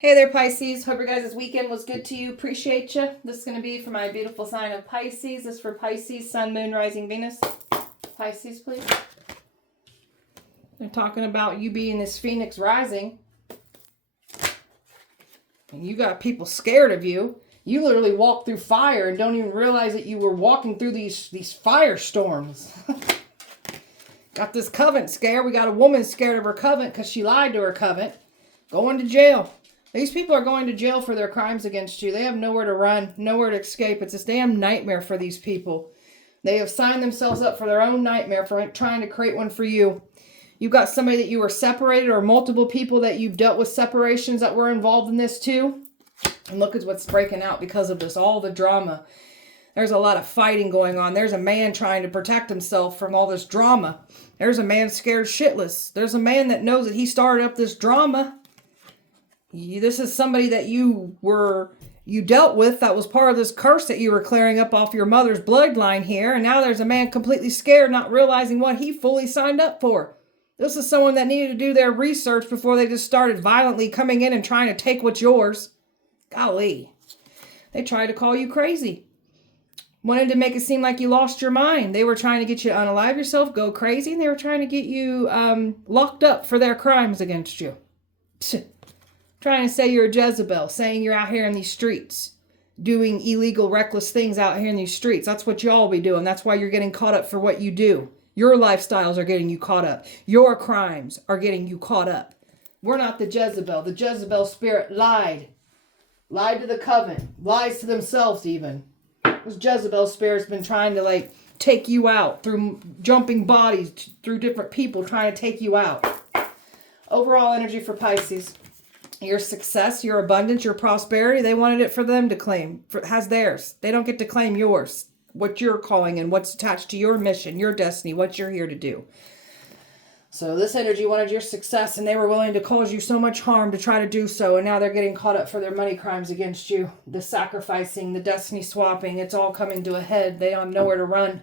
Hey there, Pisces. Hope your guys' weekend was good to you. Appreciate you. This is going to be for my beautiful sign of Pisces. This is for Pisces, Sun, Moon, Rising, Venus. Pisces, please. They're talking about you being this Phoenix rising. And you got people scared of you. You literally walk through fire and don't even realize that you were walking through these firestorms. Got this covenant scare. We got a woman scared of her covenant because she lied to her covenant. Going to jail. These people are going to jail for their crimes against you. They have nowhere to run, nowhere to escape. It's this damn nightmare for these people. They have signed themselves up for their own nightmare for trying to create one for you. You've got somebody that you were separated or multiple people that you've dealt with separations that were involved in this too. And look at what's breaking out because of this, all the drama. There's a lot of fighting going on. There's a man trying to protect himself from all this drama. There's a man scared shitless. There's a man that knows that he started up this drama. This is somebody that you dealt with that was part of this curse that you were clearing up off your mother's bloodline here. And now there's a man completely scared, not realizing what he fully signed up for. This is someone that needed to do their research before they just started violently coming in and trying to take what's yours. Golly. They tried to call you crazy. Wanted to make it seem like you lost your mind. They were trying to get you to unalive yourself, go crazy, and they were trying to get you locked up for their crimes against you. Trying to say you're a Jezebel, saying you're out here in these streets, doing illegal, reckless things out here in these streets. That's what y'all be doing. That's why you're getting caught up for what you do. Your lifestyles are getting you caught up. Your crimes are getting you caught up. We're not the Jezebel. The Jezebel spirit lied. Lied to the covenant. Lies to themselves even. This Jezebel spirit's been trying to take you out through jumping bodies, through different people trying to take you out. Overall energy for Pisces. Your success, your abundance, your prosperity, they wanted it for them to claim. Has theirs. They don't get to claim yours. What you're calling and what's attached to your mission, your destiny, what you're here to do. So this energy wanted your success and they were willing to cause you so much harm to try to do so. And now they're getting caught up for their money crimes against you. The sacrificing, the destiny swapping, it's all coming to a head. They have nowhere to run.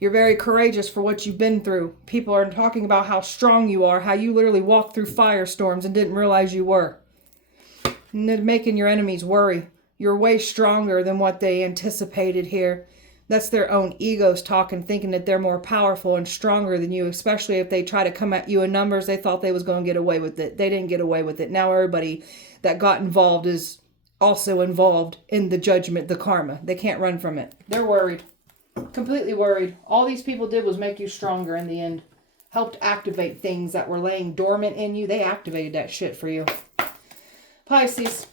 You're very courageous for what you've been through. People are talking about how strong you are, how you literally walked through firestorms and didn't realize you were. And they're making your enemies worry. You're way stronger than what they anticipated here. That's their own egos talking, thinking that they're more powerful and stronger than you, especially if they try to come at you in numbers. They thought they was going to get away with it. They didn't get away with it. Now everybody that got involved is also involved in the judgment, the karma. They can't run from it. They're worried. Completely worried. All these people did was make you stronger in the end. Helped activate things that were laying dormant in you. They activated that shit for you. Pisces.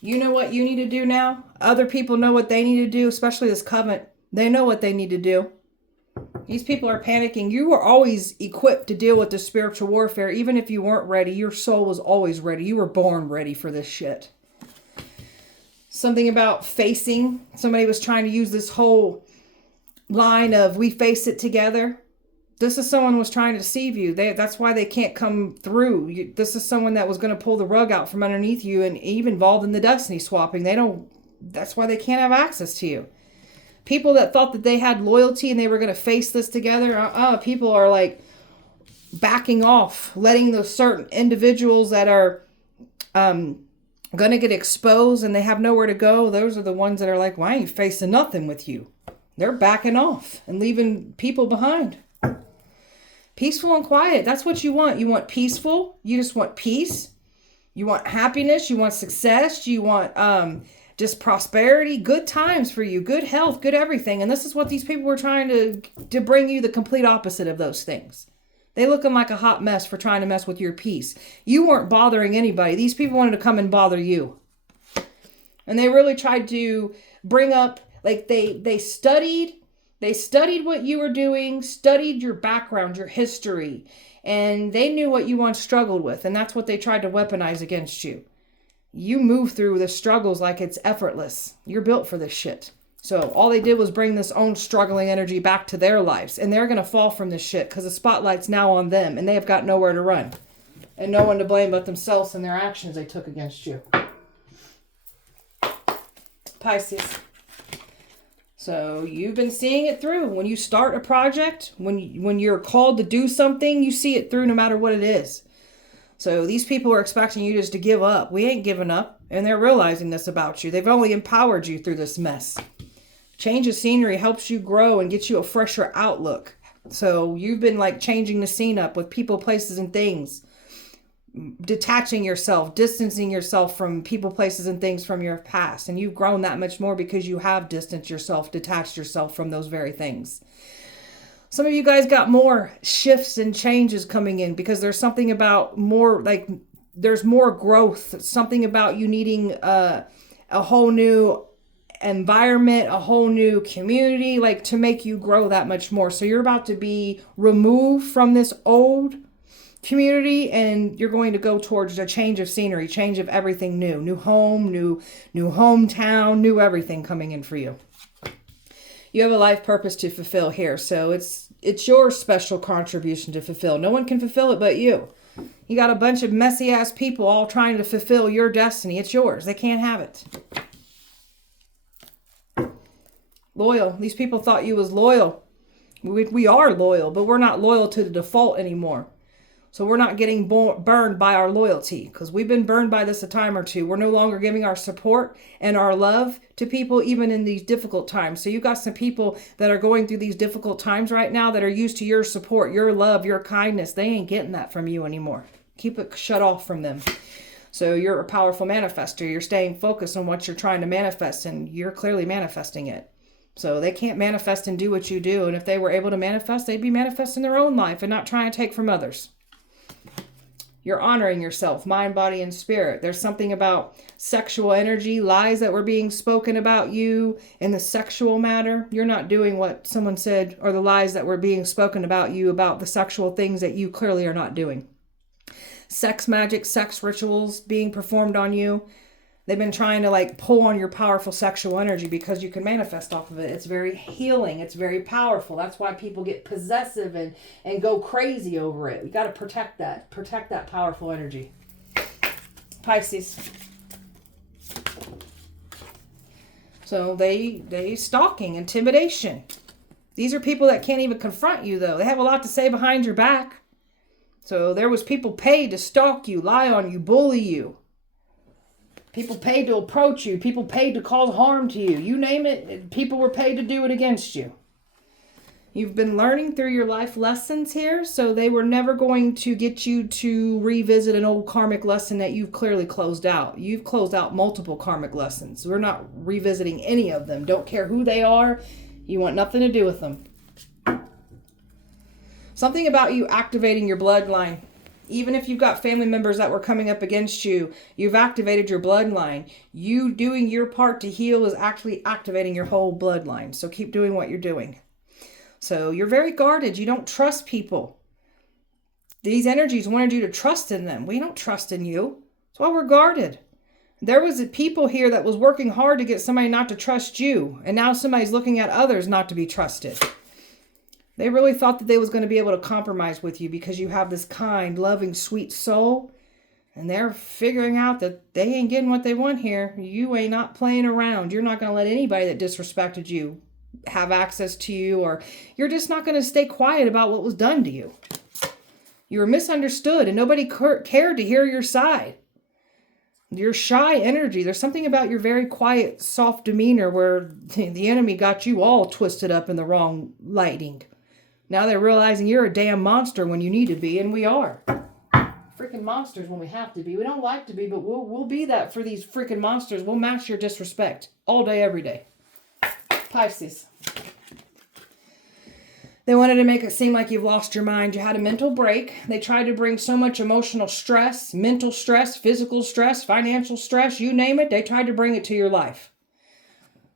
You know what you need to do now. Other people know what they need to do, especially this covenant. They know what they need to do. These people are panicking. You were always equipped to deal with the spiritual warfare. Even if you weren't ready, your soul was always ready. You were born ready for this shit. Something about facing. Somebody was trying to use this whole line of we face it together. This is someone who was trying to deceive you. That's why they can't come through. This is someone that was going to pull the rug out from underneath you and even involved in the destiny swapping. That's why they can't have access to you. People that thought that they had loyalty and they were going to face this together. People are backing off, letting those certain individuals that are, going to get exposed and they have nowhere to go. Those are the ones that are like, well, I ain't facing nothing with you. They're backing off and leaving people behind. Peaceful and quiet. That's what you want. You want peaceful. You just want peace. You want happiness. You want success. You want just prosperity, good times for you, good health, good everything. And this is what these people were trying to bring you, the complete opposite of those things. They looking like a hot mess for trying to mess with your peace. You weren't bothering anybody. These people wanted to come and bother you. And they really tried to bring up, they studied what you were doing, studied your background, your history, and they knew what you once struggled with. And that's what they tried to weaponize against you. You move through the struggles like it's effortless. You're built for this shit. So all they did was bring this own struggling energy back to their lives. And they're going to fall from this shit because the spotlight's now on them. And they have got nowhere to run. And no one to blame but themselves and their actions they took against you. Pisces. So you've been seeing it through. When you start a project, when you're called to do something, you see it through no matter what it is. So these people are expecting you just to give up. We ain't giving up. And they're realizing this about you. They've only empowered you through this mess. Change of scenery helps you grow and gets you a fresher outlook. So you've been like changing the scene up with people, places, and things. Detaching yourself, distancing yourself from people, places, and things from your past. And you've grown that much more because you have distanced yourself, detached yourself from those very things. Some of you guys got more shifts and changes coming in because there's something about more, like there's more growth. Something about you needing a whole new environment, a whole new community, like to make you grow that much more. So you're about to be removed from this old community and you're going to go towards a change of scenery, change of everything new. New home, new hometown, new everything coming in for you. You have a life purpose to fulfill here. So it's your special contribution to fulfill. No one can fulfill it but you. You got a bunch of messy ass people all trying to fulfill your destiny. It's yours. They can't have it. Loyal. These people thought you was loyal. We are loyal, but we're not loyal to the default anymore. So we're not getting burned by our loyalty because we've been burned by this a time or two. We're no longer giving our support and our love to people even in these difficult times. So you got some people that are going through these difficult times right now that are used to your support, your love, your kindness. They ain't getting that from you anymore. Keep it shut off from them. So you're a powerful manifester. You're staying focused on what you're trying to manifest and you're clearly manifesting it. So they can't manifest and do what you do. And if they were able to manifest, they'd be manifesting their own life and not trying to take from others. You're honoring yourself, mind, body, and spirit. There's something about sexual energy, lies that were being spoken about you in the sexual matter. You're not doing what someone said or the lies that were being spoken about you about the sexual things that you clearly are not doing. Sex magic, sex rituals being performed on you. They've been trying to like pull on your powerful sexual energy because you can manifest off of it. It's very healing. It's very powerful. That's why people get possessive and go crazy over it. We got to protect that. Protect that powerful energy. Pisces. So they stalking, intimidation. These are people that can't even confront you though. They have a lot to say behind your back. So there was people paid to stalk you, lie on you, bully you. People paid to approach you. People paid to cause harm to you. You name it, people were paid to do it against you. You've been learning through your life lessons here, so they were never going to get you to revisit an old karmic lesson that you've clearly closed out. You've closed out multiple karmic lessons. We're not revisiting any of them. Don't care who they are. You want nothing to do with them. Something about you activating your bloodline. Even if you've got family members that were coming up against you, you've activated your bloodline. You doing your part to heal is actually activating your whole bloodline. So keep doing what you're doing. So you're very guarded. You don't trust people. These energies wanted you to trust in them. We don't trust in you. That's why we're guarded. There was a people here that was working hard to get somebody not to trust you. And now somebody's looking at others not to be trusted. They really thought that they was going to be able to compromise with you because you have this kind, loving, sweet soul. And they're figuring out that they ain't getting what they want here. You ain't not playing around. You're not going to let anybody that disrespected you have access to you. Or you're just not going to stay quiet about what was done to you. You were misunderstood and nobody cared to hear your side. Your shy energy. There's something about your very quiet, soft demeanor where the enemy got you all twisted up in the wrong lighting. Now they're realizing you're a damn monster when you need to be, and we are. Freaking monsters when we have to be. We don't like to be, but we'll be that for these freaking monsters. We'll match your disrespect all day, every day. Pisces. They wanted to make it seem like you've lost your mind. You had a mental break. They tried to bring so much emotional stress, mental stress, physical stress, financial stress, you name it. They tried to bring it to your life.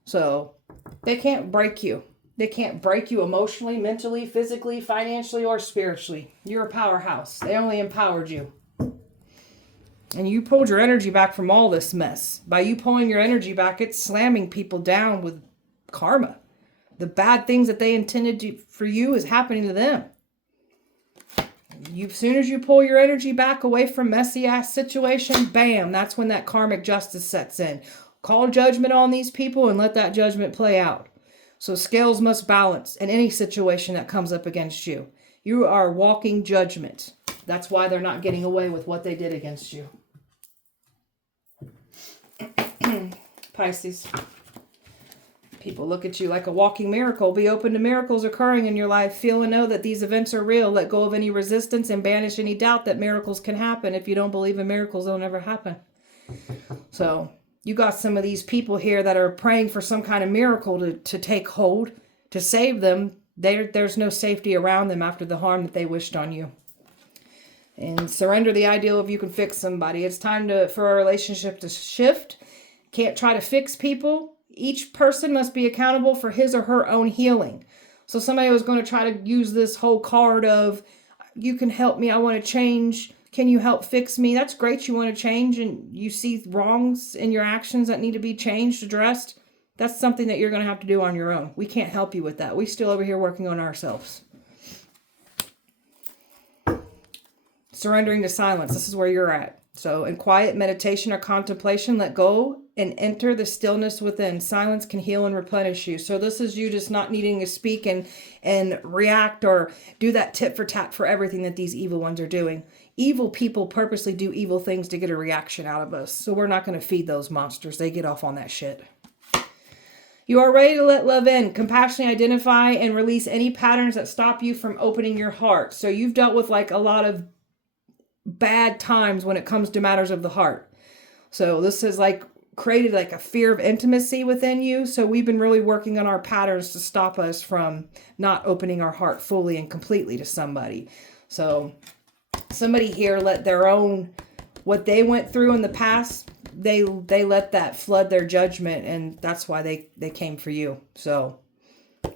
So they can't break you. They can't break you emotionally, mentally, physically, financially, or spiritually. You're a powerhouse. They only empowered you. And you pulled your energy back from all this mess. By you pulling your energy back, it's slamming people down with karma. The bad things that they intended for you is happening to them. As soon as you pull your energy back away from messy ass situation, bam, that's when that karmic justice sets in. Call judgment on these people and let that judgment play out. So scales must balance in any situation that comes up against you. You are walking judgment. That's why they're not getting away with what they did against you. Pisces. People look at you like a walking miracle. Be open to miracles occurring in your life. Feel and know that these events are real. Let go of any resistance and banish any doubt that miracles can happen. If you don't believe in miracles, they'll never happen. So you got some of these people here that are praying for some kind of miracle to take hold, to save them. There's no safety around them after the harm that they wished on you. And surrender the ideal of you can fix somebody. It's time for a relationship to shift. Can't try to fix people. Each person must be accountable for his or her own healing. So somebody was going to try to use this whole card of, you can help me, I want to change. Can you help fix me? That's great. You want to change and you see wrongs in your actions that need to be changed, addressed. That's something that you're going to have to do on your own. We can't help you with that. We're still over here working on ourselves. Surrendering to silence. This is where you're at. So in quiet meditation or contemplation, let go and enter the stillness within. Silence can heal and replenish you. So this is you just not needing to speak and react or do that tit for tat for everything that these evil ones are doing. Evil people purposely do evil things to get a reaction out of us. So we're not going to feed those monsters. They get off on that shit. You are ready to let love in. Compassionately identify and release any patterns that stop you from opening your heart. So you've dealt with like a lot of bad times when it comes to matters of the heart. So this has like created like a fear of intimacy within you. So we've been really working on our patterns to stop us from not opening our heart fully and completely to somebody. So somebody here let their own, what they went through in the past, they let that flood their judgment, and that's why they came for you. So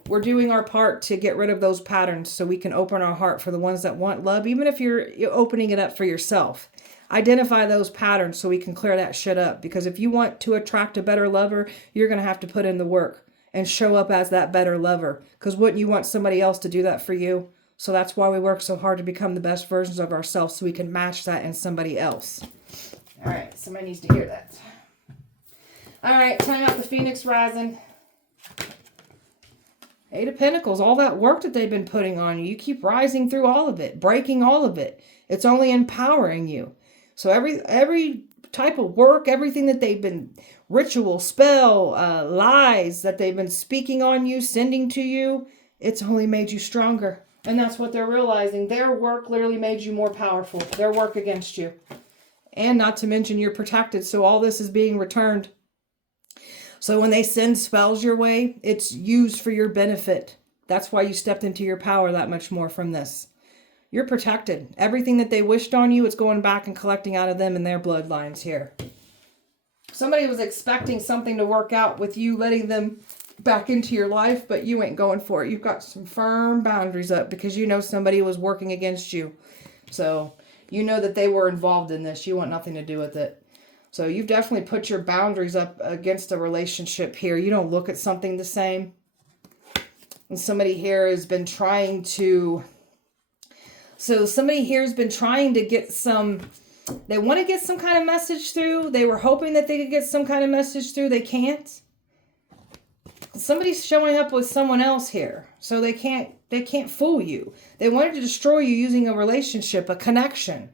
we're doing our part to get rid of those patterns so we can open our heart for the ones that want love, even if you're opening it up for yourself. Identify those patterns so we can clear that shit up. Because if you want to attract a better lover, you're going to have to put in the work and show up as that better lover. Because wouldn't you want somebody else to do that for you? So that's why we work so hard to become the best versions of ourselves so we can match that in somebody else. All right, somebody needs to hear that. All right, time out the Phoenix Rising. Eight of Pentacles, all that work that they've been putting on you, you keep rising through all of it, breaking all of it. It's only empowering you. So every type of work, everything that they've been, ritual, spell, lies that they've been speaking on you, sending to you, it's only made you stronger. And that's what they're realizing. Their work literally made you more powerful. Their work against you. And not to mention you're protected. So all this is being returned. So when they send spells your way, it's used for your benefit. That's why you stepped into your power that much more from this. You're protected. Everything that they wished on you, it's going back and collecting out of them and their bloodlines here. Somebody was expecting something to work out with you letting them back into your life, but you ain't going for it. You've got some firm boundaries up because you know somebody was working against you. So you know that they were involved in this. You want nothing to do with it. So you've definitely put your boundaries up against a relationship here. You don't look at something the same. And somebody here has been trying to... So somebody here has been trying to get some... They want to get some kind of message through. They were hoping that they could get some kind of message through. They can't. Somebody's showing up with someone else here. So they can't fool you. They wanted to destroy you using a relationship, a connection.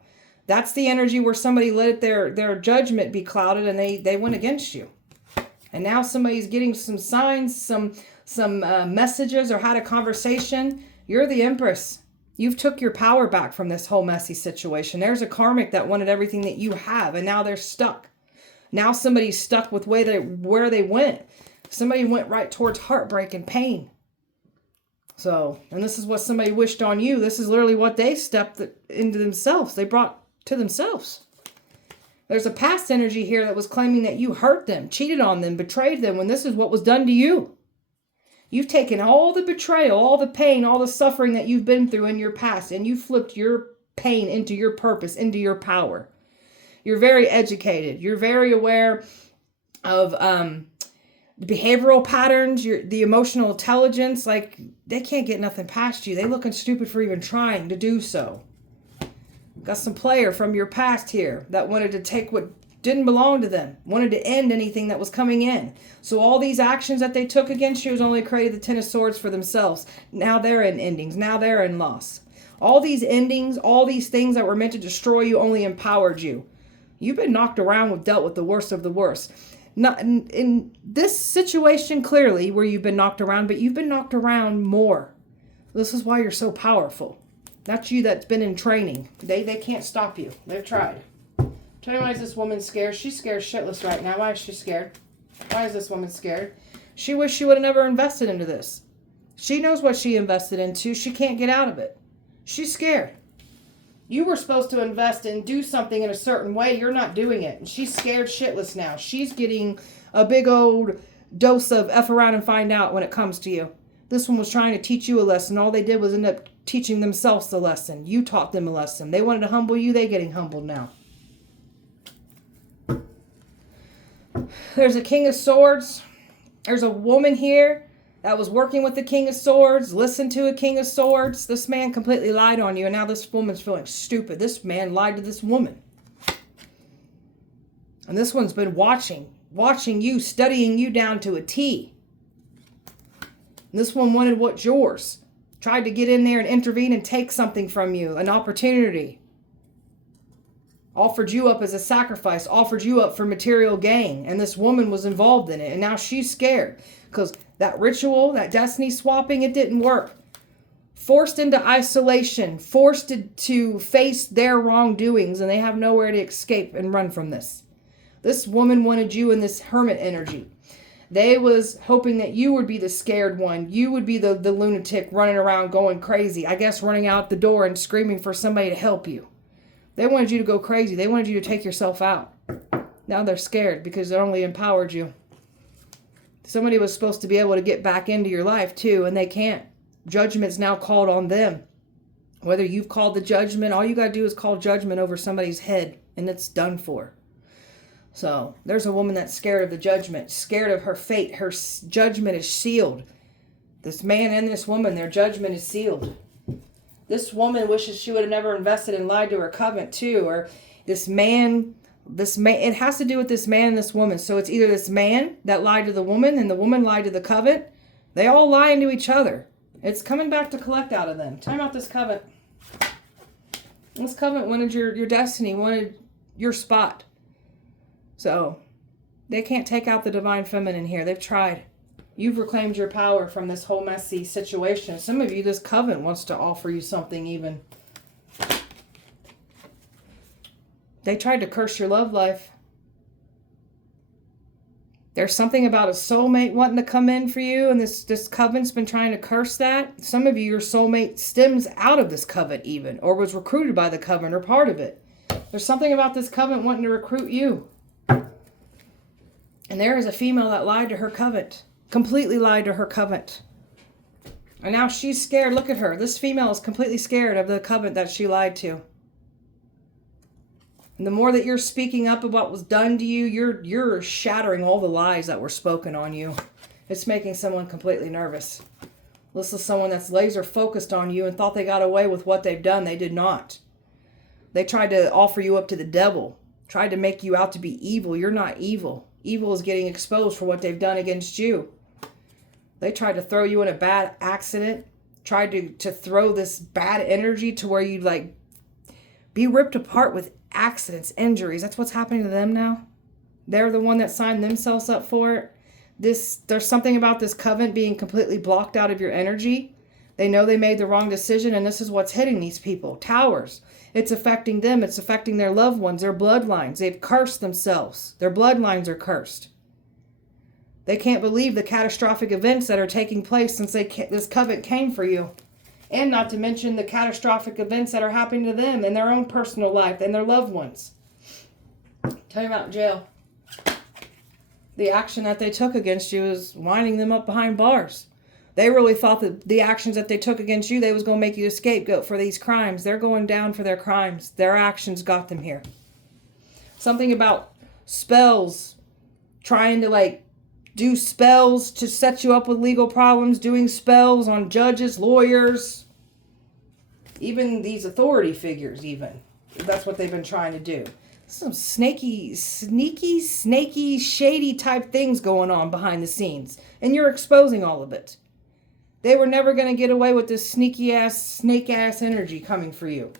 That's the energy where somebody let their judgment be clouded and they went against you. And now somebody's getting some signs, some messages or had a conversation. You're the Empress. You've took your power back from this whole messy situation. There's a karmic that wanted everything that you have and now they're stuck. Now somebody's stuck with where they went. Somebody went right towards heartbreak and pain. So, and this is what somebody wished on you. This is literally what they stepped into themselves. They brought to themselves. There's a past energy here that was claiming that you hurt them, cheated on them, betrayed them when this is what was done to you. You've taken all the betrayal, all the pain, all the suffering that you've been through in your past, and you flipped your pain into your purpose, into your power. You're very educated. You're very aware of the behavioral patterns, the emotional intelligence. Like, they can't get nothing past you. They looking stupid for even trying to do so. Got some player from your past here that wanted to take what didn't belong to them, wanted to end anything that was coming in. So all these actions that they took against you has only created the Ten of Swords for themselves. Now they're in endings. Now they're in loss. All these endings, all these things that were meant to destroy you only empowered you. You've been knocked around, dealt with the worst of the worst. Not in this situation, clearly, where you've been knocked around, but you've been knocked around more. This is why you're so powerful. That's you that's been in training. They can't stop you. They've tried. Tell me, why is this woman scared? She's scared shitless right now. Why is she scared? Why is this woman scared? She wished she would have never invested into this. She knows what she invested into. She can't get out of it. She's scared. You were supposed to invest and do something in a certain way. You're not doing it. And she's scared shitless now. She's getting a big old dose of F around and find out when it comes to you. This one was trying to teach you a lesson. All they did was end up teaching themselves the lesson. You taught them a lesson. They wanted to humble you. They're getting humbled now. There's a King of Swords. There's a woman here that was working with the King of Swords, listened to a King of Swords. This man completely lied on you, and now this woman's feeling stupid. This man lied to this woman. And this one's been watching you, studying you down to a T. And this one wanted what's yours. Tried to get in there and intervene and take something from you, an opportunity. Offered you up as a sacrifice, offered you up for material gain. And this woman was involved in it, and now she's scared. Because that ritual, that destiny swapping, it didn't work. Forced into isolation, forced to face their wrongdoings, and they have nowhere to escape and run from this. This woman wanted you in this hermit energy. They was hoping that you would be the scared one. You would be the lunatic running around going crazy. I guess running out the door and screaming for somebody to help you. They wanted you to go crazy. They wanted you to take yourself out. Now they're scared because they only empowered you. Somebody was supposed to be able to get back into your life too, and they can't. Judgment's now called on them. Whether you've called the judgment, all you got to do is call judgment over somebody's head, and it's done for. So there's a woman that's scared of the judgment, scared of her fate. Her judgment is sealed. This man and this woman, their judgment is sealed. This woman wishes she would have never invested and lied to her covenant too. Or this man, it has to do with this man and this woman. So it's either this man that lied to the woman and the woman lied to the covenant. They all lie into each other. It's coming back to collect out of them. Time out this covenant. This covenant wanted your destiny, wanted your spot. So they can't take out the divine feminine here. They've tried. You've reclaimed your power from this whole messy situation. Some of you, this covenant wants to offer you something even. They tried to curse your love life. There's something about a soulmate wanting to come in for you, and this covenant's been trying to curse that. Some of you, your soulmate stems out of this covenant even, or was recruited by the covenant or part of it. There's something about this covenant wanting to recruit you. And there is a female that lied to her covenant. Completely lied to her covenant. And now she's scared. Look at her. This female is completely scared of the covenant that she lied to. And the more that you're speaking up about what was done to you, you're shattering all the lies that were spoken on you. It's making someone completely nervous. This is someone that's laser focused on you and thought they got away with what they've done. They did not. They tried to offer you up to the devil. Tried to make you out to be evil. You're not evil. Evil is getting exposed for what they've done against you. They tried to throw you in a bad accident. Tried to throw this bad energy to where you'd like be ripped apart with accidents, injuries. That's what's happening to them now. They're the one that signed themselves up for it. There's something about this covenant being completely blocked out of your energy. They know they made the wrong decision, and this is what's hitting these people. Towers. It's affecting them. It's affecting their loved ones, their bloodlines. They've cursed themselves. Their bloodlines are cursed. They can't believe the catastrophic events that are taking place since this covenant came for you. And not to mention the catastrophic events that are happening to them in their own personal life and their loved ones. Tell you about jail. The action that they took against you is winding them up behind bars. They really thought that the actions that they took against you, they was going to make you a scapegoat for these crimes. They're going down for their crimes. Their actions got them here. Something about spells, trying to do spells to set you up with legal problems, doing spells on judges, lawyers, even these authority figures even. That's what they've been trying to do. Some sneaky, shady type things going on behind the scenes. And you're exposing all of it. They were never going to get away with this sneaky ass, snake ass energy coming for you.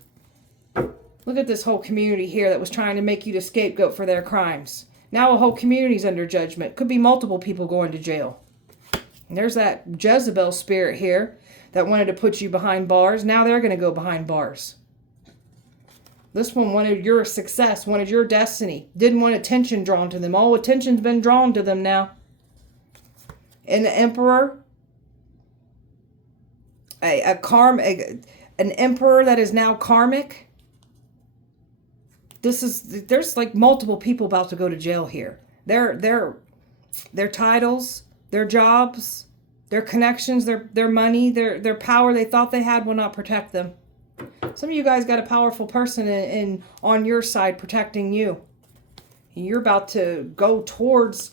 Look at this whole community here that was trying to make you the scapegoat for their crimes. Now a whole community's under judgment. Could be multiple people going to jail. And there's that Jezebel spirit here that wanted to put you behind bars. Now they're going to go behind bars. This one wanted your success, wanted your destiny. Didn't want attention drawn to them. All attention's been drawn to them now. And the Emperor, an Emperor that is now karmic. There's like multiple people about to go to jail here. Their titles, their jobs, their connections, their money, their power they thought they had will not protect them. Some of you guys got a powerful person on your side protecting you. You're about to go towards,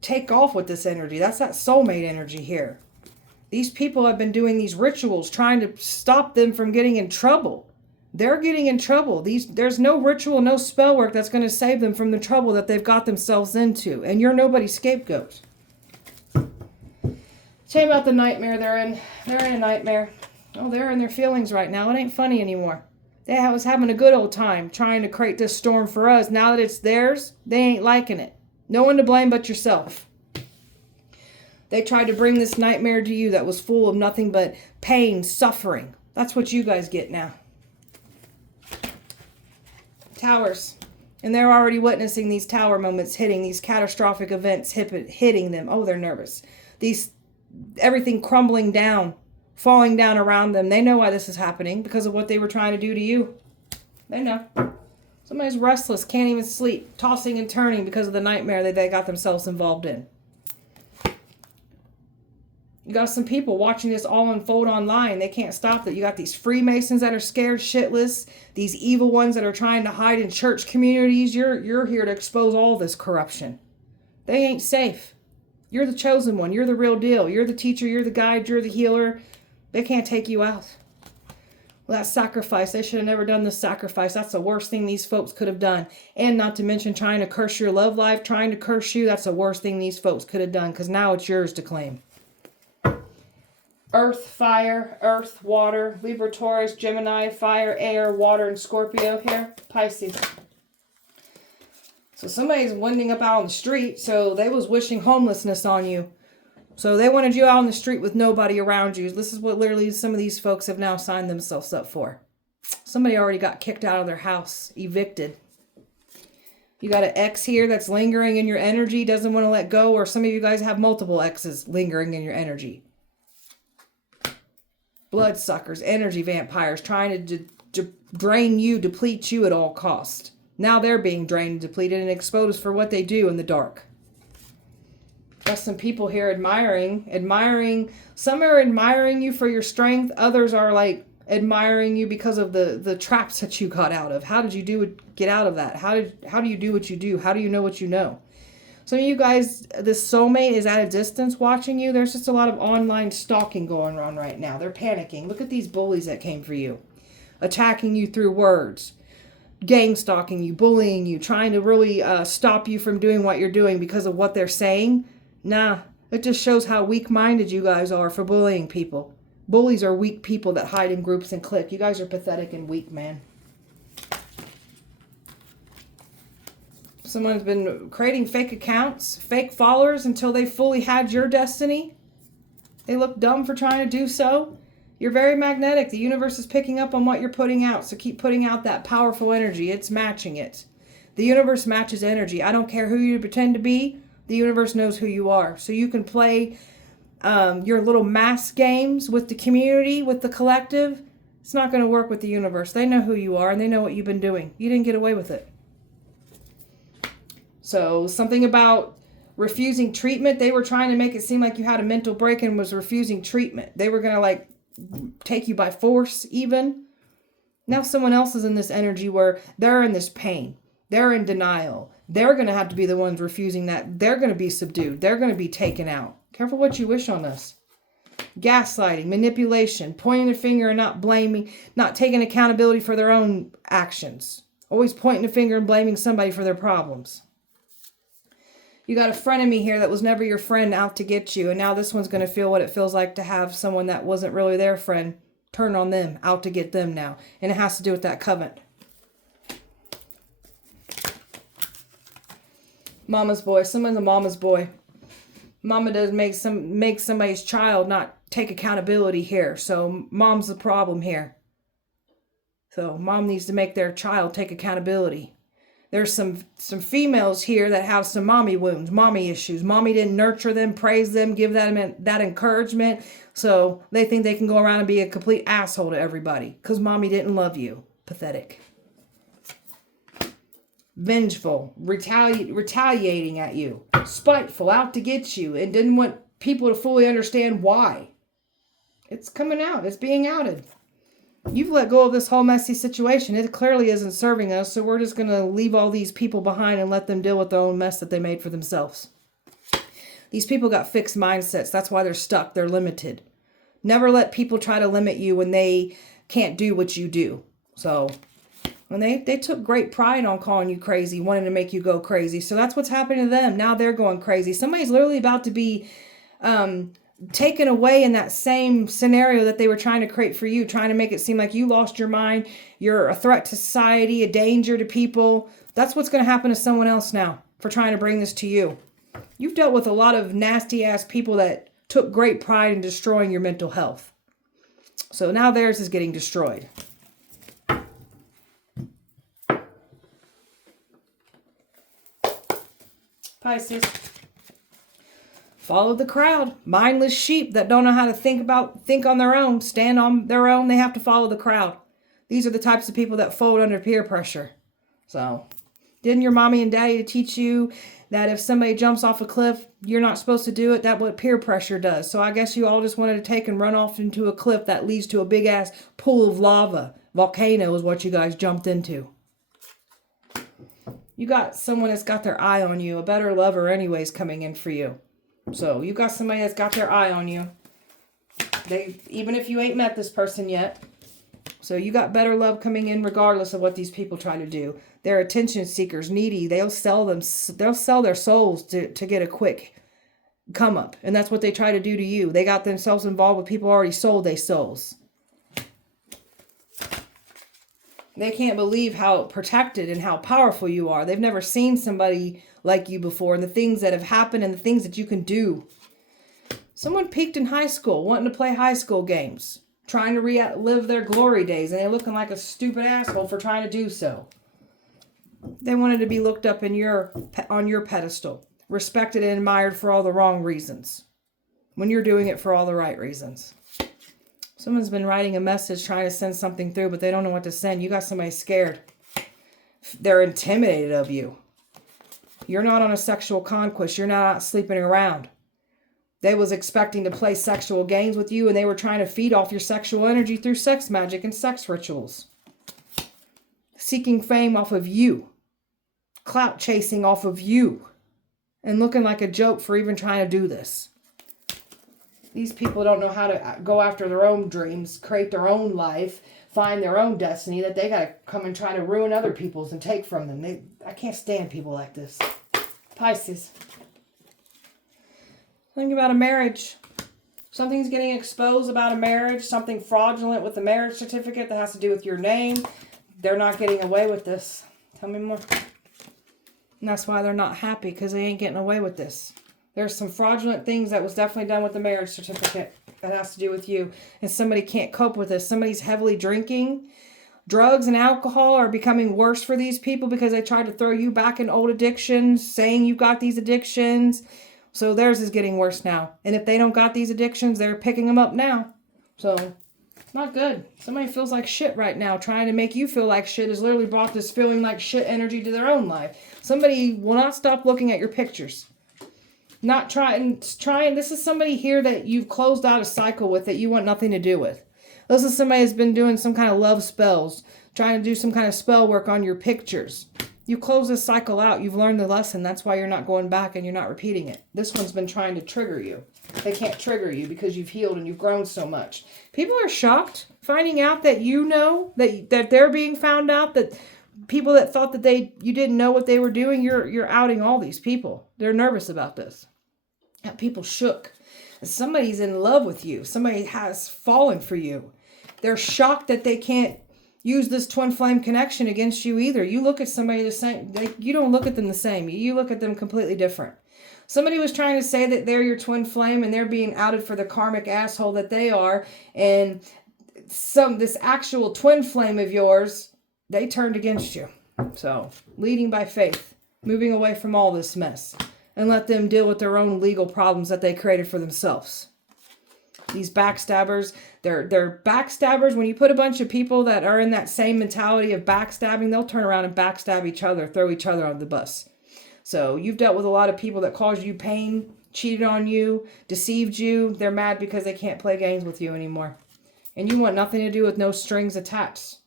take off with this energy. That's that soulmate energy here. These people have been doing these rituals trying to stop them from getting in trouble. They're getting in trouble. There's no ritual, no spell work that's going to save them from the trouble that they've got themselves into. And you're nobody's scapegoat. Tell me about the nightmare they're in. They're in a nightmare. Oh, they're in their feelings right now. It ain't funny anymore. They was having a good old time trying to create this storm for us. Now that it's theirs, they ain't liking it. No one to blame but yourself. They tried to bring this nightmare to you that was full of nothing but pain, suffering. That's what you guys get now. Towers. And they're already witnessing these tower moments hitting, these catastrophic events hitting them. Oh, they're nervous. Everything crumbling down, falling down around them. They know why this is happening, because of what they were trying to do to you. They know. Somebody's restless, can't even sleep, tossing and turning because of the nightmare that they got themselves involved in. You got some people watching this all unfold online. They can't stop it. You got these Freemasons that are scared shitless. These evil ones that are trying to hide in church communities. You're here to expose all this corruption. They ain't safe. You're the chosen one. You're the real deal. You're the teacher. You're the guide. You're the healer. They can't take you out. Well, that sacrifice. They should have never done this sacrifice. That's the worst thing these folks could have done. And not to mention trying to curse your love life, trying to curse you. That's the worst thing these folks could have done, because now it's yours to claim. Earth, fire, earth, water, Libra, Taurus, Gemini, fire, air, water, and Scorpio here. Pisces. So somebody's winding up out on the street, so they was wishing homelessness on you. So they wanted you out on the street with nobody around you. This is what literally some of these folks have now signed themselves up for. Somebody already got kicked out of their house, evicted. You got an ex here that's lingering in your energy, doesn't want to let go, or some of you guys have multiple exes lingering in your energy. Bloodsuckers, energy vampires, trying to drain you, deplete you at all cost. Now they're being drained and depleted and exposed for what they do in the dark. Got some people here admiring. Some are admiring you for your strength. Others are like admiring you because of the traps that you got out of. How did you get out of that? How do you do what you do? How do you know what you know? Some of you guys, this soulmate is at a distance watching you. There's just a lot of online stalking going on right now. They're panicking. Look at these bullies that came for you. Attacking you through words. Gang stalking you, bullying you, trying to really stop you from doing what you're doing because of what they're saying. Nah, it just shows how weak-minded you guys are for bullying people. Bullies are weak people that hide in groups and clique. You guys are pathetic and weak, man. Someone's been creating fake accounts, fake followers until they fully had your destiny. They look dumb for trying to do so. You're very magnetic. The universe is picking up on what you're putting out. So keep putting out that powerful energy. It's matching it. The universe matches energy. I don't care who you pretend to be. The universe knows who you are. So you can play your little mask games with the community, with the collective. It's not going to work with the universe. They know who you are and they know what you've been doing. You didn't get away with it. So something about refusing treatment. They were trying to make it seem like you had a mental break and was refusing treatment. They were going to like take you by force even. Now someone else is in this energy where they're in this pain. They're in denial. They're going to have to be the ones refusing that. They're going to be subdued. They're going to be taken out. Careful what you wish on us. Gaslighting, manipulation, pointing the finger and not blaming, not taking accountability for their own actions. Always pointing the finger and blaming somebody for their problems. You got a frenemy here that was never your friend out to get you. And now this one's going to feel what it feels like to have someone that wasn't really their friend turn on them, out to get them now. And it has to do with that covenant. Mama's boy. Someone's a mama's boy. Mama does make somebody's child not take accountability here. So mom's the problem here. So mom needs to make their child take accountability. There's some females here that have some mommy wounds, mommy issues. Mommy didn't nurture them, praise them, give them that encouragement. So they think they can go around and be a complete asshole to everybody because mommy didn't love you. Pathetic. Vengeful, retaliating at you. Spiteful, out to get you, and didn't want people to fully understand why. It's coming out. It's being outed. You've let go of this whole messy situation. It clearly isn't serving us, so we're just going to leave all these people behind and let them deal with their own mess that they made for themselves. These people got fixed mindsets. That's why they're stuck. They're limited. Never let people try to limit you when they can't do what you do. So when they took great pride on calling you crazy, wanting to make you go crazy. So that's what's happening to them. Now they're going crazy. Somebody's literally about to be taken away in that same scenario that they were trying to create for you, trying to make it seem like you lost your mind, you're a threat to society, a danger to people. That's what's going to happen to someone else now for trying to bring this to you. You've dealt with a lot of nasty ass people that took great pride in destroying your mental health. So now theirs is getting destroyed. Pisces. Follow the crowd. Mindless sheep that don't know how to think on their own, stand on their own. They have to follow the crowd. These are the types of people that fold under peer pressure. So, didn't your mommy and daddy teach you that if somebody jumps off a cliff, you're not supposed to do it? That's what peer pressure does. So I guess you all just wanted to take and run off into a cliff that leads to a big ass pool of lava. Volcano is what you guys jumped into. You got someone that's got their eye on you. A better lover anyways coming in for you. So you got somebody that's got their eye on you. Even if you ain't met this person yet. So you got better love coming in regardless of what these people try to do. They're attention seekers, needy. They'll sell their souls to get a quick come up. And that's what they try to do to you. They got themselves involved with people who already sold their souls. They can't believe how protected and how powerful you are. They've never seen somebody like you before, and the things that have happened and the things that you can do. Someone peaked in high school, wanting to play high school games, trying to relive their glory days, and they're looking like a stupid asshole for trying to do so. They wanted to be looked up on your pedestal, respected and admired for all the wrong reasons, when you're doing it for all the right reasons. Someone's been writing a message trying to send something through, but they don't know what to send. You got somebody scared. They're intimidated of you. You're not on a sexual conquest. You're not out sleeping around. They was expecting to play sexual games with you, and they were trying to feed off your sexual energy through sex magic and sex rituals. Seeking fame off of you. Clout chasing off of you. And looking like a joke for even trying to do this. These people don't know how to go after their own dreams, create their own life, find their own destiny, that they got to come and try to ruin other people's and take from them. I can't stand people like this. Pisces. Think about a marriage. Something's getting exposed about a marriage, something fraudulent with the marriage certificate that has to do with your name. They're not getting away with this. Tell me more. And that's why they're not happy, because they ain't getting away with this. There's some fraudulent things that was definitely done with the marriage certificate that has to do with you. And somebody can't cope with this. Somebody's heavily drinking. Drugs and alcohol are becoming worse for these people because they tried to throw you back in old addictions, saying you've got these addictions. So theirs is getting worse now. And if they don't got these addictions, they're picking them up now. So, not good. Somebody feels like shit right now. Trying to make you feel like shit has literally brought this feeling like shit energy to their own life. Somebody will not stop looking at your pictures. Not trying. This is somebody here that you've closed out a cycle with that you want nothing to do with. This is somebody who's been doing some kind of love spells, trying to do some kind of spell work on your pictures. You close this cycle out. You've learned the lesson. That's why you're not going back and you're not repeating it. This one's been trying to trigger you. They can't trigger you because you've healed and you've grown so much. People are shocked finding out that you know that they're being found out, that people that thought that you didn't know what they were doing, you're outing all these people. They're nervous about this. Got people shook. Somebody's in love with you. Somebody has fallen for you. They're shocked that they can't use this twin flame connection against you either. You look at somebody the same. You don't look at them the same. You look at them completely different. Somebody was trying to say that they're your twin flame and they're being outed for the karmic asshole that they are. And this actual twin flame of yours, they turned against you. So, leading by faith, moving away from all this mess, and let them deal with their own legal problems that they created for themselves. These backstabbers, they're backstabbers. When you put a bunch of people that are in that same mentality of backstabbing, they'll turn around and backstab each other, throw each other on the bus. So you've dealt with a lot of people that caused you pain, cheated on you, deceived you. They're mad because they can't play games with you anymore. And you want nothing to do with no strings attached.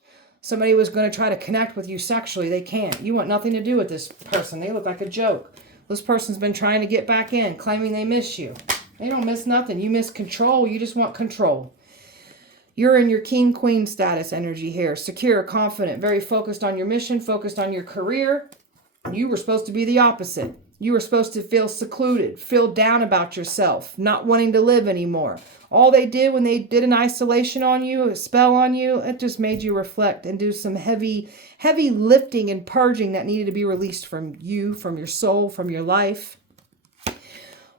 Somebody was going to try to connect with you sexually. They can't. You want nothing to do with this person. They look like a joke. This person's been trying to get back in, claiming they miss you. They don't miss nothing. You miss control. You just want control. You're in your king, queen status energy here. Secure, confident, very focused on your mission, focused on your career. You were supposed to be the opposite. You were supposed to feel secluded, feel down about yourself, not wanting to live anymore. All they did when they did an isolation on you, a spell on you, it just made you reflect and do some heavy lifting and purging that needed to be released from you, from your soul, from your life.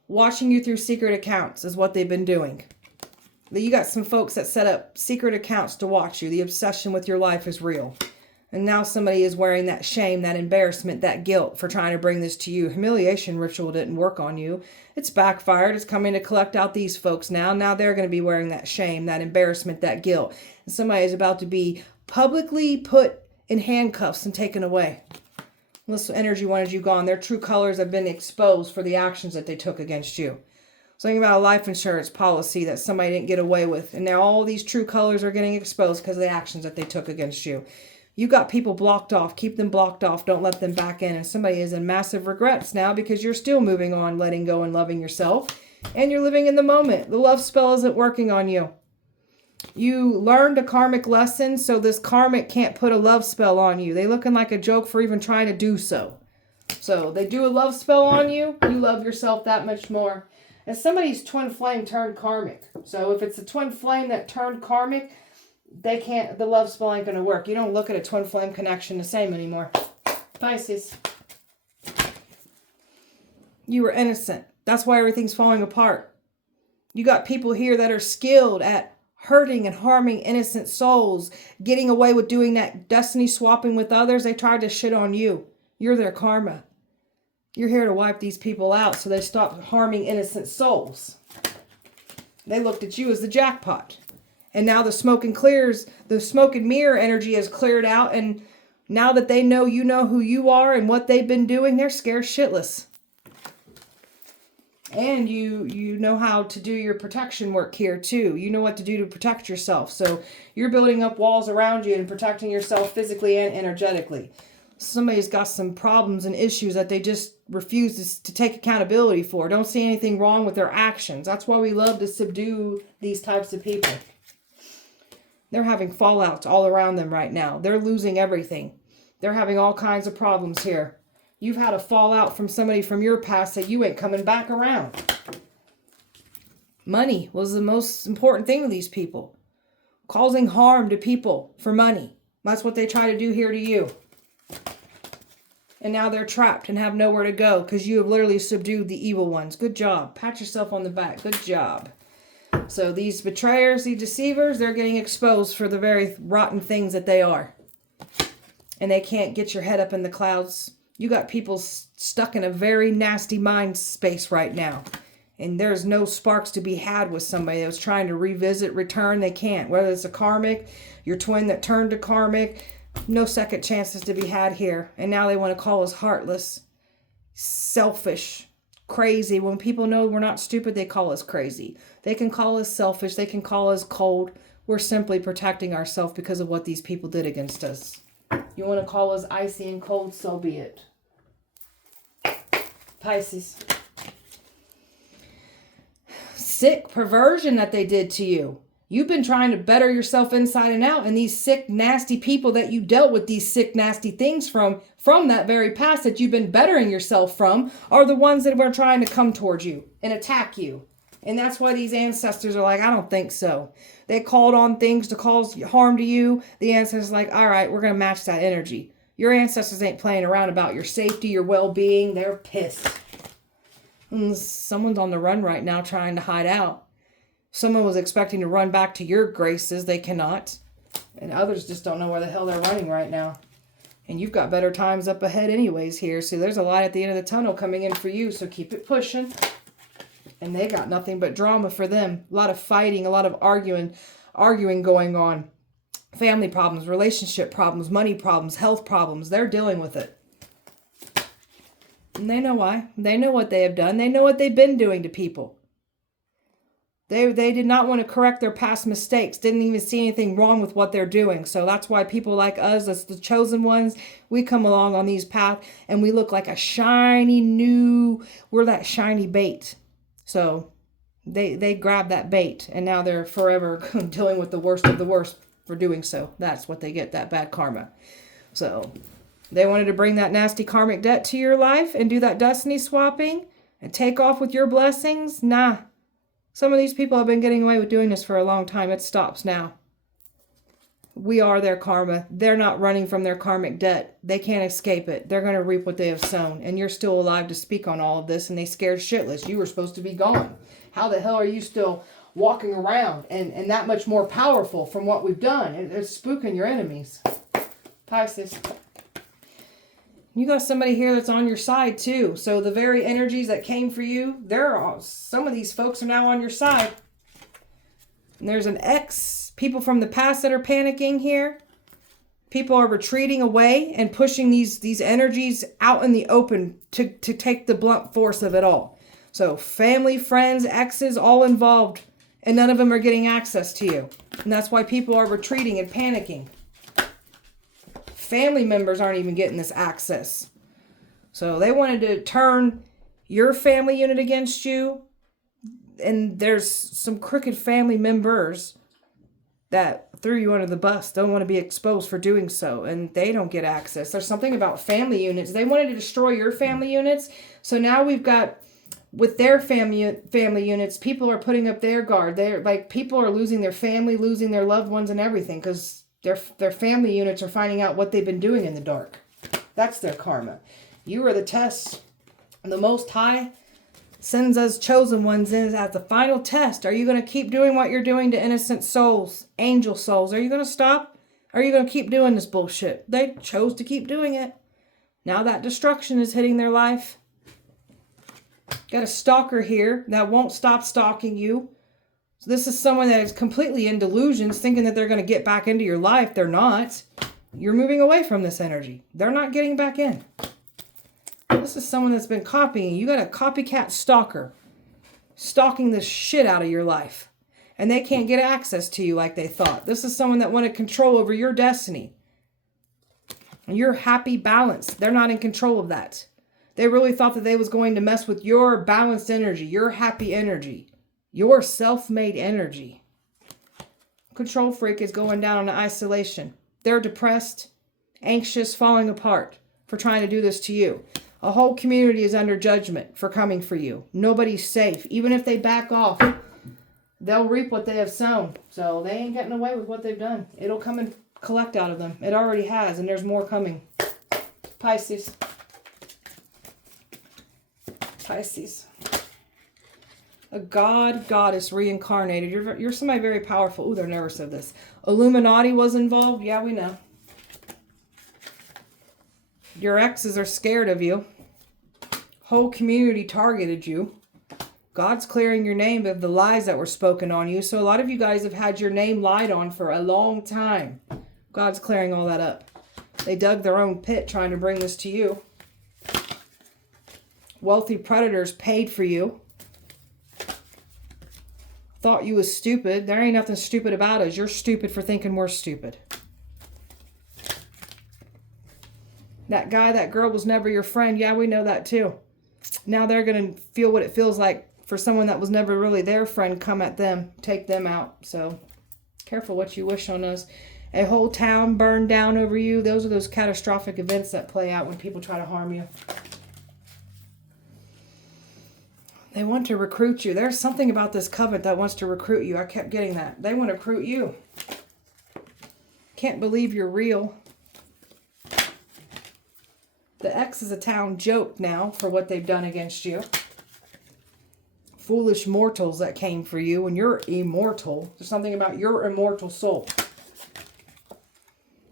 Watching you through secret accounts is what they've been doing. You got some folks that set up secret accounts to watch you. The obsession with your life is real. And now somebody is wearing that shame, that embarrassment, that guilt for trying to bring this to you. Humiliation ritual didn't work on you. It's backfired. It's coming to collect out these folks now. Now they're going to be wearing that shame, that embarrassment, that guilt. And somebody is about to be publicly put in handcuffs and taken away. This energy wanted you gone. Their true colors have been exposed for the actions that they took against you. Something about a life insurance policy that somebody didn't get away with. And now all these true colors are getting exposed because of the actions that they took against you. You got people blocked off. Keep them blocked off. Don't let them back in. And somebody is in massive regrets now because you're still moving on, letting go and loving yourself. And you're living in the moment. The love spell isn't working on you. You learned a karmic lesson, so this karmic can't put a love spell on you. They looking like a joke for even trying to do so. So they do a love spell on you. You love yourself that much more. And somebody's twin flame turned karmic. So if it's a twin flame that turned karmic, the love spell ain't going to work. You don't look at a twin flame connection the same anymore. Pisces. You were innocent. That's why everything's falling apart. You got people here that are skilled at hurting and harming innocent souls, getting away with doing that destiny swapping with others. They tried to shit on you. You're their karma. You're here to wipe these people out so they stop harming innocent souls. They looked at you as the jackpot. And now the smoke and mirror energy has cleared out. And now that they know you know who you are and what they've been doing, they're scared shitless. And you know how to do your protection work here too. You know what to do to protect yourself. So you're building up walls around you and protecting yourself physically and energetically. Somebody's got some problems and issues that they just refuse to take accountability for. Don't see anything wrong with their actions. That's why we love to subdue these types of people. They're having fallouts all around them right now. They're losing everything. They're having all kinds of problems here. You've had a fallout from somebody from your past that you ain't coming back around. Money was the most important thing to these people. Causing harm to people for money. That's what they try to do here to you. And now they're trapped and have nowhere to go because you have literally subdued the evil ones. Good job. Pat yourself on the back. Good job. So these betrayers, these deceivers, they're getting exposed for the very rotten things that they are. And they can't get your head up in the clouds. You got people stuck in a very nasty mind space right now. And there's no sparks to be had with somebody that was trying to revisit, return. They can't. Whether it's a karmic, your twin that turned to karmic, no second chances to be had here. And now they want to call us heartless, selfish, crazy. When people know we're not stupid, they call us crazy. They can call us selfish. They can call us cold. We're simply protecting ourselves because of what these people did against us. You want to call us icy and cold, so be it. Pisces. Sick perversion that they did to you. You've been trying to better yourself inside and out, and these sick, nasty people that you dealt with these sick, nasty things from that very past that you've been bettering yourself from are the ones that are trying to come towards you and attack you. And that's why these ancestors are like, I don't think so. They called on things to cause harm to you. The ancestors are like, all right, we're going to match that energy. Your ancestors ain't playing around about your safety, your well-being. They're pissed. And someone's on the run right now trying to hide out. Someone was expecting to run back to your graces. They cannot. And others just don't know where the hell they're running right now. And you've got better times up ahead anyways here. So there's a light at the end of the tunnel coming in for you. So keep it pushing. And they got nothing but drama for them. A lot of fighting, a lot of arguing going on. Family problems, relationship problems, money problems, health problems. They're dealing with it. And they know why. They know what they have done. They know what they've been doing to people. They did not want to correct their past mistakes. Didn't even see anything wrong with what they're doing. So that's why people like us, as the chosen ones, we come along on these paths and we look like a shiny new, we're that shiny bait. So they grab that bait and now they're forever dealing with the worst of the worst for doing so. That's what they get, that bad karma. So they wanted to bring that nasty karmic debt to your life and do that destiny swapping and take off with your blessings. Nah. Some of these people have been getting away with doing this for a long time. It stops now. We are their karma. They're not running from their karmic debt. They can't escape it. They're going to reap what they have sown. And you're still alive to speak on all of this, and they scared shitless. You were supposed to be gone. How the hell are you still walking around and that much more powerful from what we've done? It's spooking your enemies. Pisces. You got somebody here that's on your side too. So the very energies that came for you, some of these folks are now on your side. And there's an ex, people from the past that are panicking here. People are retreating away and pushing these energies out in the open to take the blunt force of it all. So family, friends, exes, all involved. And none of them are getting access to you. And that's why people are retreating and panicking. Family members aren't even getting this access. So they wanted to turn your family unit against you. And there's some crooked family members that threw you under the bus, don't want to be exposed for doing so. And they don't get access. There's something about family units. They wanted to destroy your family units. So now we've got, with their family units, people are putting up their guard. They're like, people are losing their family, losing their loved ones and everything because their family units are finding out what they've been doing in the dark. That's their karma. You are the test. The Most High sends us chosen ones in as the final test. Are you going to keep doing what you're doing to innocent souls, angel souls? Are you going to stop? Are you going to keep doing this bullshit? They chose to keep doing it. Now that destruction is hitting their life. Got a stalker here that won't stop stalking you. This is someone that is completely in delusions, thinking that they're going to get back into your life. They're not. You're moving away from this energy. They're not getting back in. This is someone that's been copying. You got a copycat stalker stalking the shit out of your life. And they can't get access to you like they thought. This is someone that wanted control over your destiny. Your happy balance. They're not in control of that. They really thought that they was going to mess with your balanced energy, your happy energy. Your self-made energy. Control freak is going down in isolation. They're depressed, anxious, falling apart for trying to do this to you. A whole community is under judgment for coming for you. Nobody's safe. Even if they back off, they'll reap what they have sown. So they ain't getting away with what they've done. It'll come and collect out of them. It already has, and there's more coming. Pisces. Pisces. A goddess reincarnated. You're somebody very powerful. Ooh, they're nervous of this. Illuminati was involved. Yeah, we know. Your exes are scared of you. Whole community targeted you. God's clearing your name of the lies that were spoken on you. So a lot of you guys have had your name lied on for a long time. God's clearing all that up. They dug their own pit trying to bring this to you. Wealthy predators paid for you. Thought you was stupid. There ain't nothing stupid about us. You're stupid for thinking we're stupid. That guy, that girl was never your friend. Yeah, we know that too. Now they're going to feel what it feels like for someone that was never really their friend come at them, take them out. So Careful what you wish on us. A whole town burned down over you. Those are those catastrophic events that play out when people try to harm you. They want to recruit you. There's something about this covenant that wants to recruit you. I kept getting that. They want to recruit you. Can't believe you're real. The ex is a town joke now for what they've done against you. Foolish mortals that came for you, and you're immortal. There's something about your immortal soul.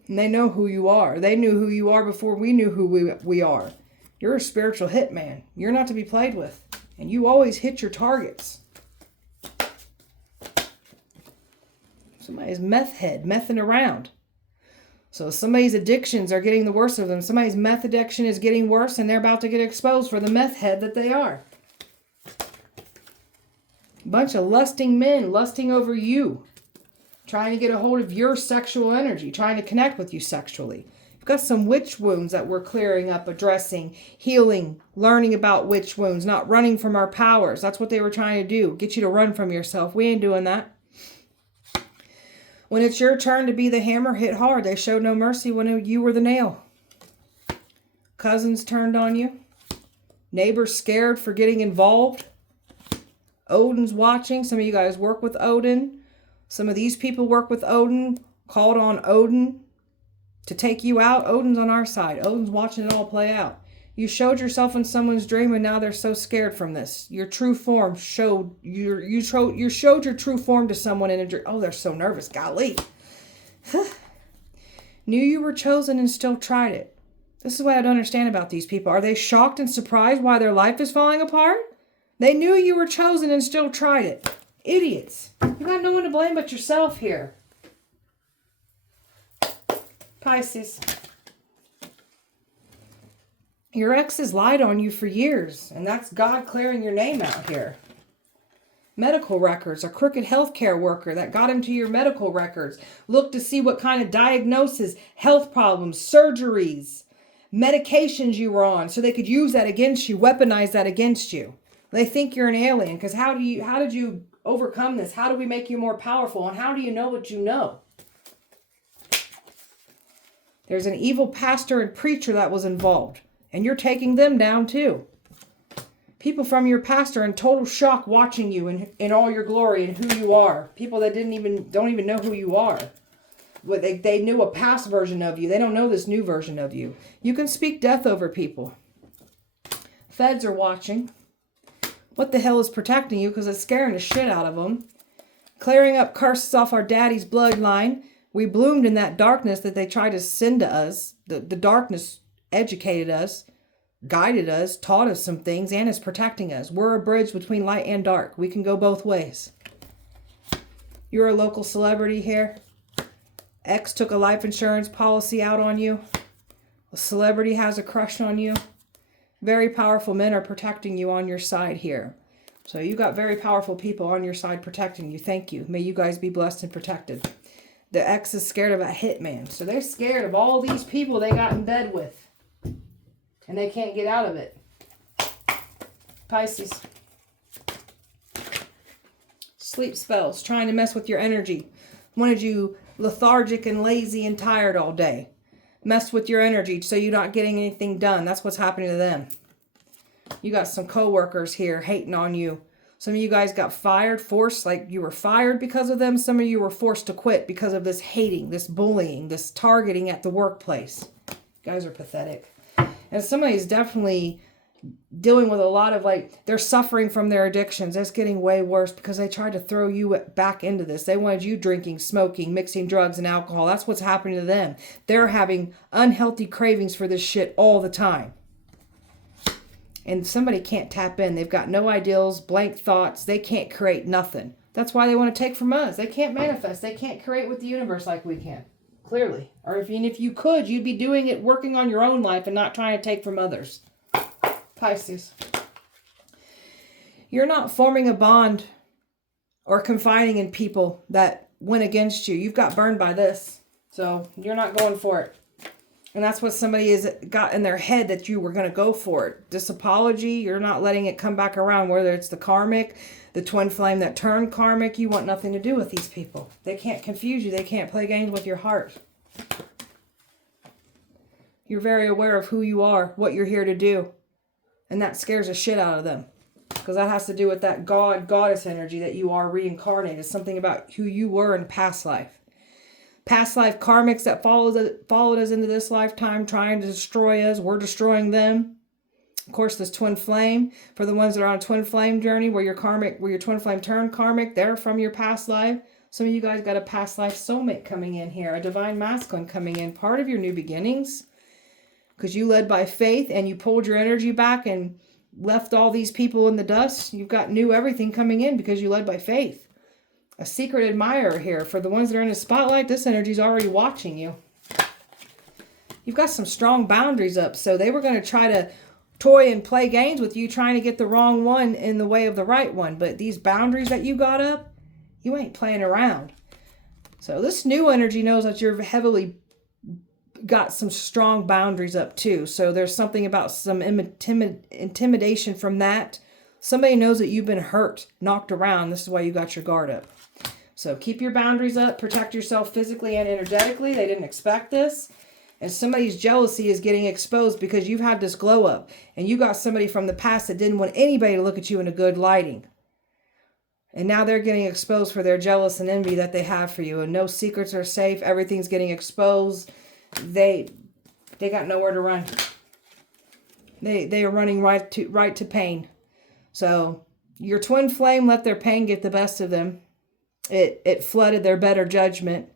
And they know who you are. They knew who you are before we knew who we are. You're a spiritual hitman. You're not to be played with. And you always hit your targets. Somebody's meth head, messing around. So somebody's addictions are getting the worst of them. Somebody's meth addiction is getting worse, and they're about to get exposed for the meth head that they are. A bunch of lusting men lusting over you. Trying to get a hold of your sexual energy. Trying to connect with you sexually. We've got some witch wounds that we're clearing up, addressing, healing, learning about witch wounds, not running from our powers. That's what they were trying to do. Get you to run from yourself. We ain't doing that. When it's your turn to be the hammer, hit hard. They showed no mercy when you were the nail. Cousins turned on you. Neighbors scared for getting involved. Odin's watching. Some of you guys work with Odin. Some of these people work with Odin. Called on Odin to take you out. Odin's on our side. Odin's watching it all play out. You showed yourself in someone's dream, and now they're so scared from this. Your true form showed you showed your true form to someone in a dream. Oh, they're so nervous. Golly. Knew you were chosen and still tried it. This is what I don't understand about these people. Are they shocked and surprised why their life is falling apart? They knew you were chosen and still tried it. Idiots. You got no one to blame but yourself here. Pisces. Your ex has lied on you for years, and that's God clearing your name out here. Medical records, a crooked healthcare worker that got into your medical records. Look to see what kind of diagnosis, health problems, surgeries, medications you were on, so they could use that against you, weaponize that against you. They think you're an alien, because how did you overcome this? How do we make you more powerful? And how do you know what you know? There's an evil pastor and preacher that was involved. And you're taking them down too. People from your past are in total shock watching you in all your glory and who you are. People that don't even know who you are. But they knew a past version of you. They don't know this new version of you. You can speak death over people. Feds are watching. What the hell is protecting you? Because it's scaring the shit out of them. Clearing up curses off our daddy's bloodline. We bloomed in that darkness that they tried to send to us. The darkness educated us, guided us, taught us some things, and is protecting us. We're a bridge between light and dark. We can go both ways. You're a local celebrity here. Ex took a life insurance policy out on you. A celebrity has a crush on you. Very powerful men are protecting you on your side here. So you got very powerful people on your side protecting you. Thank you. May you guys be blessed and protected. The ex is scared of a hitman. So they're scared of all these people they got in bed with. And they can't get out of it. Pisces. Sleep spells. Trying to mess with your energy. Wanted you lethargic and lazy and tired all day. Messed with your energy so you're not getting anything done. That's what's happening to them. You got some coworkers here hating on you. Some of you guys got fired, forced, like you were fired because of them. Some of you were forced to quit because of this hating, this bullying, this targeting at the workplace. You guys are pathetic. And somebody's definitely dealing with a lot of they're suffering from their addictions. It's getting way worse because they tried to throw you back into this. They wanted you drinking, smoking, mixing drugs and alcohol. That's what's happening to them. They're having unhealthy cravings for this shit all the time. And somebody can't tap in. They've got no ideals, blank thoughts. They can't create nothing. That's why they want to take from us. They can't manifest. They can't create with the universe like we can. Clearly. Or if you could, you'd be doing it, working on your own life and not trying to take from others. Pisces. You're not forming a bond or confiding in people that went against you. You've got burned by this. So you're not going for it. And that's what somebody has got in their head, that you were going to go for it. This apology, you're not letting it come back around, whether it's the karmic, the twin flame that turned karmic. You want nothing to do with these people. They can't confuse you. They can't play games with your heart. You're very aware of who you are, what you're here to do. And that scares the shit out of them. Because that has to do with that goddess energy that you are reincarnated. Something about who you were in past life. Past life karmics that followed us into this lifetime, trying to destroy us. We're destroying them. Of course, this twin flame, for the ones that are on a twin flame journey, where your twin flame turned karmic, they're from your past life. Some of you guys got a past life soulmate coming in here, a divine masculine coming in, part of your new beginnings. Because you led by faith and you pulled your energy back and left all these people in the dust. You've got new everything coming in because you led by faith. A secret admirer here. For the ones that are in the spotlight, this energy is already watching you. You've got some strong boundaries up. So they were going to try to toy and play games with you, trying to get the wrong one in the way of the right one. But these boundaries that you got up, you ain't playing around. So this new energy knows that you're heavily got some strong boundaries up too. So there's something about some intimidation from that. Somebody knows that you've been hurt, knocked around. This is why you got your guard up. So keep your boundaries up. Protect yourself physically and energetically. They didn't expect this. And somebody's jealousy is getting exposed because you've had this glow up. And you got somebody from the past that didn't want anybody to look at you in a good lighting. And now they're getting exposed for their jealous and envy that they have for you. And no secrets are safe. Everything's getting exposed. They got nowhere to run. They are running right to pain. So your twin flame let their pain get the best of them. It flooded their better judgment.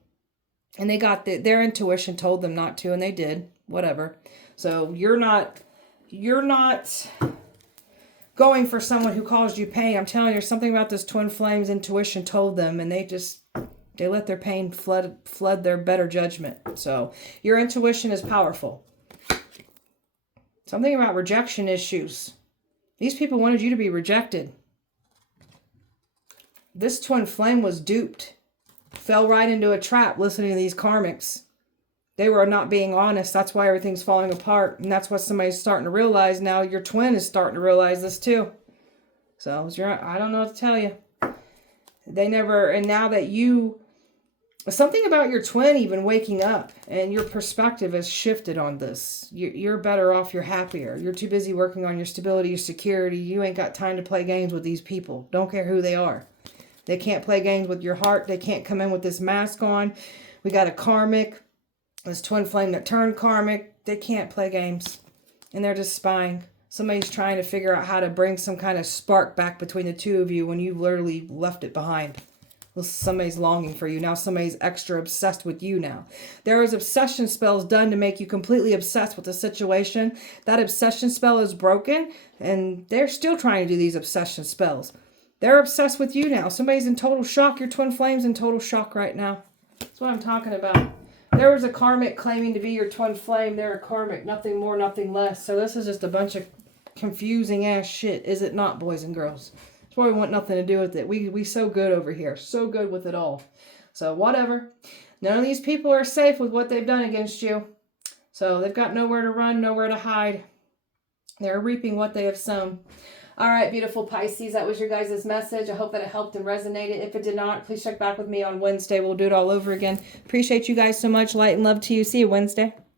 And they got their intuition told them not to, and they did. Whatever. So you're not going for someone who caused you pain. I'm telling you, something about this twin flame's intuition told them, and they let their pain flood their better judgment. So your intuition is powerful. Something about rejection issues. These people wanted you to be rejected. This twin flame was duped. Fell right into a trap listening to these karmics. They were not being honest. That's why everything's falling apart. And that's what somebody's starting to realize now. Your twin is starting to realize this too. So I don't know what to tell you. And now that something about your twin even waking up and your perspective has shifted on this. You're better off. You're happier. You're too busy working on your stability, your security. You ain't got time to play games with these people. Don't care who they are. They can't play games with your heart. They can't come in with this mask on. We got a karmic, this twin flame that turned karmic. They can't play games. And they're just spying. Somebody's trying to figure out how to bring some kind of spark back between the two of you when you literally left it behind. Well, somebody's longing for you. Now somebody's extra obsessed with you now. There is obsession spells done to make you completely obsessed with the situation. That obsession spell is broken, and they're still trying to do these obsession spells. They're obsessed with you now. Somebody's in total shock. Your twin flame's in total shock right now. That's what I'm talking about. There was a karmic claiming to be your twin flame. They're a karmic. Nothing more, nothing less. So this is just a bunch of confusing ass shit. Is it not, boys and girls? That's why we want nothing to do with it. We so good over here. So good with it all. So whatever. None of these people are safe with what they've done against you. So they've got nowhere to run, nowhere to hide. They're reaping what they have sown. All right, beautiful Pisces, that was your guys' message. I hope that it helped and resonated. If it did not, please check back with me on Wednesday. We'll do it all over again. Appreciate you guys so much. Light and love to you. See you Wednesday.